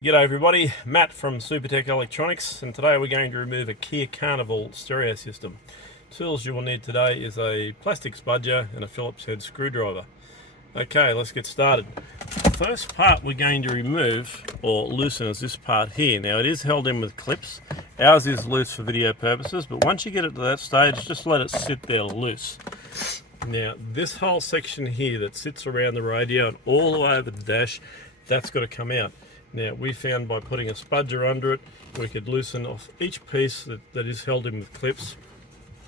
G'day everybody, Matt from Supertech Electronics, and today we're going to remove a Kia Carnival Stereo system. Tools you will need today is a plastic spudger and a Phillips head screwdriver. Okay, let's get started. The first part we're going to remove or loosen is this part here. Now it is held in with clips. Ours is loose for video purposes, but once you get it to that stage, just let it sit there loose. Now this whole section here that sits around the radio and all the way over the dash, that's got to come out. Now we found by putting a spudger under it, we could loosen off each piece that is held in with clips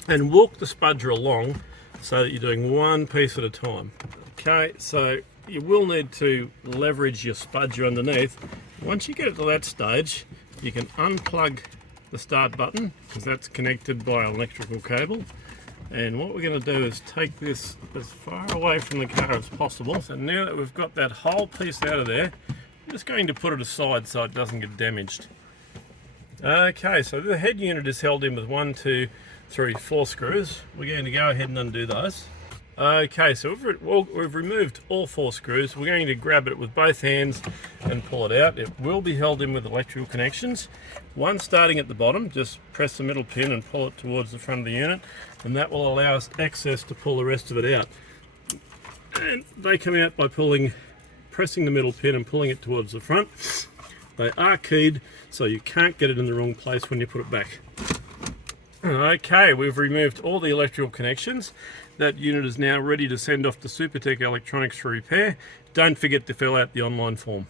and walk the spudger along so that you're doing one piece at a time. Okay, so you will need to leverage your spudger underneath. Once you get it to that stage, you can unplug the start button because that's connected by an electrical cable. And what we're going to do is take this as far away from the car as possible. So now that we've got that whole piece out of there, I'm just going to put it aside so it doesn't get damaged. Okay, so the head unit is held in with 1, 2, 3, 4 screws. We're going to go ahead and undo those. Okay, so we've removed all 4 screws. We're going to grab it with both hands and pull it out. It will be held in with electrical connections. One starting at the bottom, just press the middle pin and pull it towards the front of the unit, and that will allow us access to pull the rest of it out. And they come out by pressing the middle pin and pulling it towards the front. They are keyed, so you can't get it in the wrong place when you put it back. Okay, we've removed all the electrical connections. That unit is now ready to send off to Supertech Electronics for repair. Don't forget to fill out the online form.